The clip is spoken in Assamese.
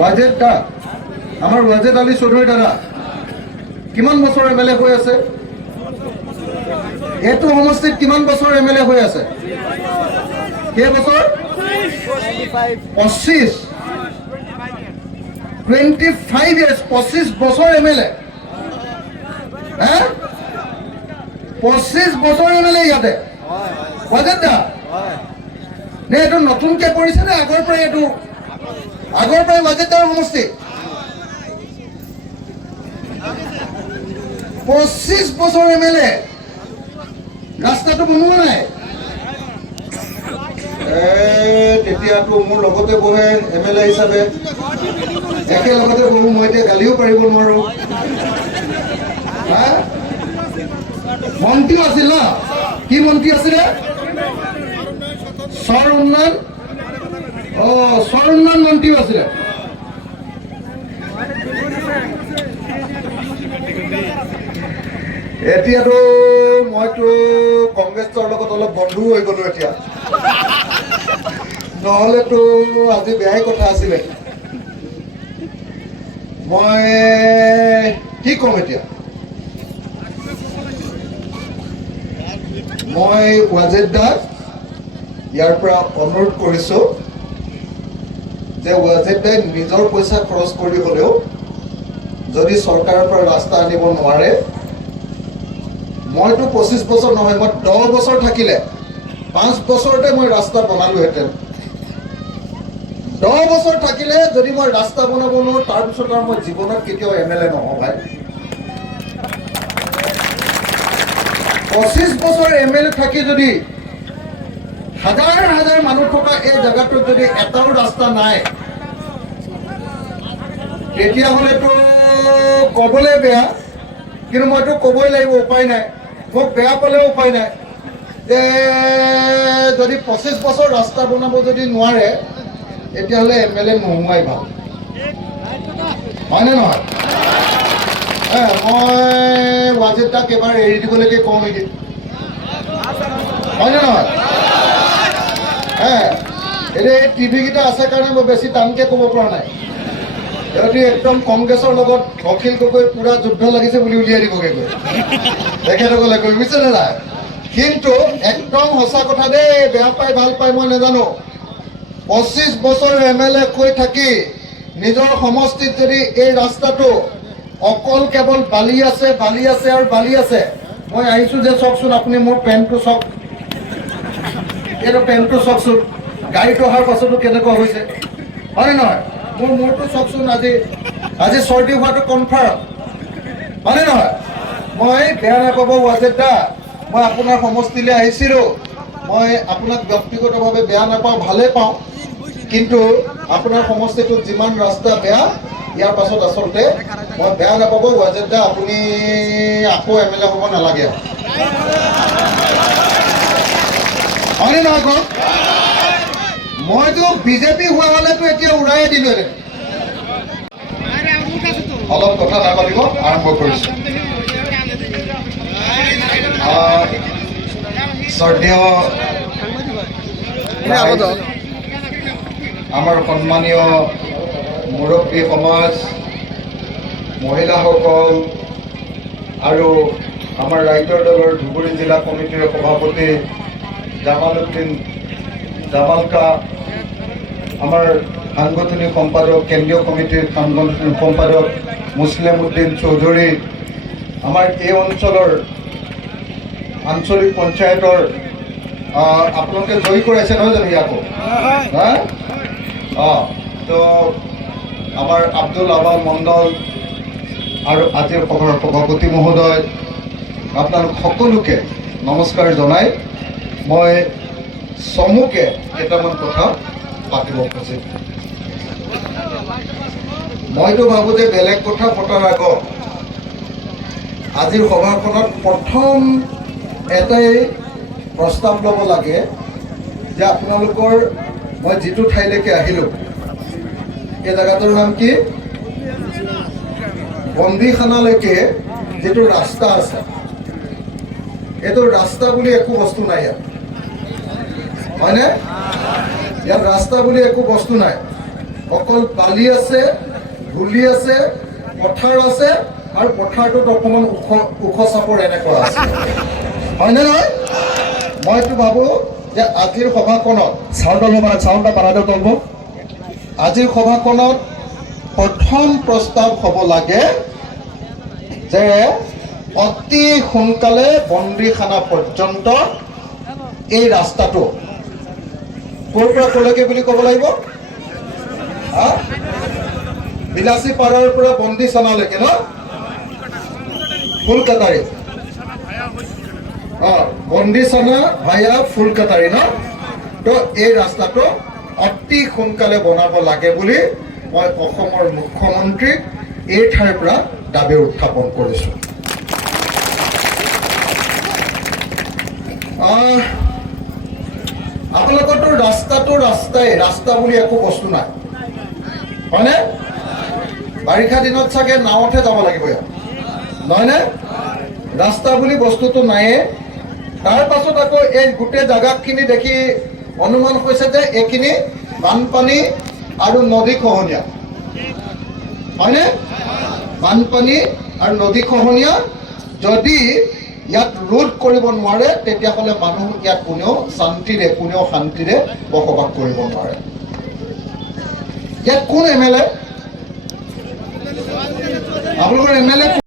ৱাজেদ দা, আমাৰ ৱাজেদ আলী চৌধুৰী দাদা কিমান বছৰ MLA হৈ আছে? এইটো সমষ্টিত কিমান বছৰ MLA হৈ আছে? কেইবছৰ? 25 years, 25 বছৰ MLA। 25 বছৰ MLA ইয়াতে ৱাজেদ দা নে এইটো নতুনকে পৰিছে নে আগৰ পৰাই ৱাজেদ দাৰ সমষ্টি? 25 বছৰ MLA, ৰাস্তাটো বনোৱা নাই। তেতিয়াতো মোৰ লগতে বহে MLA হিচাপে, একেলগতে বহো, মই এতিয়া গালিও পাৰিব নোৱাৰো। মন্ত্ৰীও আছিল ন? কি মন্ত্ৰী আছিলে? চৰ উন্নয়ন মন্ত্ৰীও আছিলে। এতিয়াতো মইতো কংগ্ৰেছৰ লগত অলপ বন্ধু হৈ গলো এতিয়া, নহলেতো আজি বেয়াই কথা আছিলে। মই কি কম এতিয়া? মই ৱাজেদ দাক ইয়াৰ পৰা অনুৰোধ কৰিছো যে ৱাজেদ দাই নিজৰ পইচা খৰচ কৰি হলেও যদি চৰকাৰৰ পৰা ৰাস্তা আনিব নোৱাৰে, মইতো 25 বছৰ নহয়, মই 10 বছৰ থাকিলে 5 বছৰতে মই ৰাস্তা বনালোহেঁতেন। 10 বছৰ থাকিলে যদি মই ৰাস্তা বনাব নোৱাৰো, তাৰপিছত আৰু মই জীৱনত কেতিয়াও MLA নহওঁ ভাই। 25 বছৰ MLA থাকি যদি হাজাৰ হাজাৰ মানুহ থকা এই জেগাটোত যদি এটাও ৰাস্তা নাই, তেতিয়াহ'লেতো ক'বলৈ বেয়া, কিন্তু মইতো ক'বই লাগিব, উপায় নাই। মোক বেয়া পালেও উপায় নাই যে যদি 25 বছৰ ৰাস্তা বনাব যদি নোৱাৰে, তেতিয়াহ'লে MLA নোহোৱাই ভাল, হয়নে নহয়? মই ৱাজেদ দাক এবাৰ এৰি দিবলৈকে কওঁ নেকি, হয়নে নহয়? এতিয়া এই টিভি কেইটা আছে কাৰণে মই বেছি টানকে ক'ব পৰা নাই। সিহঁতি একদম কংগ্ৰেছৰ লগত অখিল গগৈ পুৰা যুদ্ধ লাগিছে বুলি উলিয়াই দিবগে গৈ তেখেতসকলে কৈ, বুজিছে নে নাই? কিন্তু একদম সঁচা কথা দেই, বেয়া পাই ভাল পাই মই নাজানো। 25 বছৰ MLA কৈ থাকি নিজৰ সমষ্টিত যদি এই ৰাস্তাটো অকল কেৱল বালি আছে আৰু বালি আছে। মই আহিছো যে চাওকচোন, আপুনি মোৰ পেণ্টটো চাওক, এইটো পেণ্টটো চাওকচোন, গাড়ীত অহাৰ পাছতো কেনেকুৱা হৈছে, হয়নে নহয়? মোৰ মূৰটো চাওকচোন, আজি চৰ্দি হোৱাটো কনফাৰ্ম, হয়নে নহয়? মই বেয়া নাপাব ৱাজেদ দা, মই আপোনাৰ সমষ্টিলৈ আহিছিলোঁ, মই আপোনাক ব্যক্তিগতভাৱে বেয়া নাপাওঁ, ভালে পাওঁ, কিন্তু আপোনাৰ সমষ্টিটোত যিমান ৰাস্তা বেয়া, ইয়াৰ পাছত আচলতে মই বেয়া নাপাব ৱাজেদ দা, আপুনি আকৌ MLA হ'ব নালাগে, হয়নে নহয় কওক? মইতো বিজেপি হোৱা হলেতো এতিয়া উৰাই দিলোহেঁতেন। অলপ কথা নাপাতিব, আৰম্ভ কৰিছো। শ্ৰদ্ধেয় আমাৰ সন্মানীয় মুৰব্বী সমাজ, মহিলাসকল আৰু আমাৰ ৰাইজৰ দলৰ ধুবুৰী জিলা কমিটিৰ সভাপতি জামালউদ্দিন জামালকা, আমাৰ সাংগঠনিক সম্পাদক, কেন্দ্ৰীয় কমিটিৰ সাংগঠনিক সম্পাদক মুছলিম উদ্দিন চৌধুৰী, আমাৰ এই অঞ্চলৰ আঞ্চলিক পঞ্চায়তৰ আপোনালোকে জয়ী কৰাইছে নহয় জানো ইয়াকো? তো আমাৰ আব্দুল আবাল মণ্ডল আৰু আজিৰ সভাৰ সভাপতি মহোদয়, আপোনালোক সকলোকে নমস্কাৰ জনাই মই চমুকে কেইটামান কথা পাতিব খুজিম। মইতো ভাবোঁ যে বেলেগ কথা পতাৰ আগত আজিৰ সভাখনত প্ৰথম এটাই প্ৰস্তাৱ ল'ব লাগে যে আপোনালোকৰ মই যিটো ঠাইলৈকে আহিলোঁ, এই জেগাটোৰ নাম কি? বন্দীখানালৈকে যিটো ৰাস্তা আছে, এইটো ৰাস্তা বুলি একো বস্তু নাই ইয়াত, হয়নে? ইয়াত ৰাস্তা বুলি একো বস্তু নাই। অকল বালি আছে, ধূলি আছে, পথাৰ আছে, আৰু পথাৰটোত অকণমান ওখ চাপৰ এনেকুৱা আছে, হয়নে নহয়? মইতো ভাবোঁ যে আজিৰ সভাখনত চাউণ্ডটা বাঢ়াই তলব, আজিৰ সভাখনত প্ৰথম প্ৰস্তাৱ হ'ব লাগে যে অতি সোনকালে বন্দীখানা পৰ্যন্ত এই ৰাস্তাটো ক'ৰ পৰা ক'লৈকে বুলি ক'ব লাগিব? বিলাসী পাৰৰ পৰা বন্দীখানালৈকে ন, ফুলকাটাৰী, বন্দীখানা ভায়া ফুলকাটাৰী ন, তো এই ৰাস্তাটো অতি সোনকালে বনাব লাগে বুলি মই অসমৰ মুখ্যমন্ত্ৰীক এই ঠাইৰ পৰা দাবী উত্থাপন কৰিছোঁ। আপোনালোকৰতো ৰাস্তা বুলি একো বস্তু নাই, হয়নে? বাৰিষা দিনত চাগে নাৱতহে যাব লাগিব ইয়াত, নহয়নে? ৰাস্তা বুলি বস্তুটো নাইয়ে। তাৰ পাছত আকৌ এই গোটেই জাগাখিনি দেখি অনুমান হৈছে যে এইখিনি বানপানী আৰু নদী খহনীয়া, হয়নে? বানপানী আৰু নদী খহনীয়া যদি ইয়াত ৰোধ কৰিব নোৱাৰে তেতিয়াহ'লে মানুহ ইয়াত কোনেও শান্তিৰে বসবাস কৰিব নোৱাৰে। ইয়াত কোন MLA? আপোনালোকৰ MLA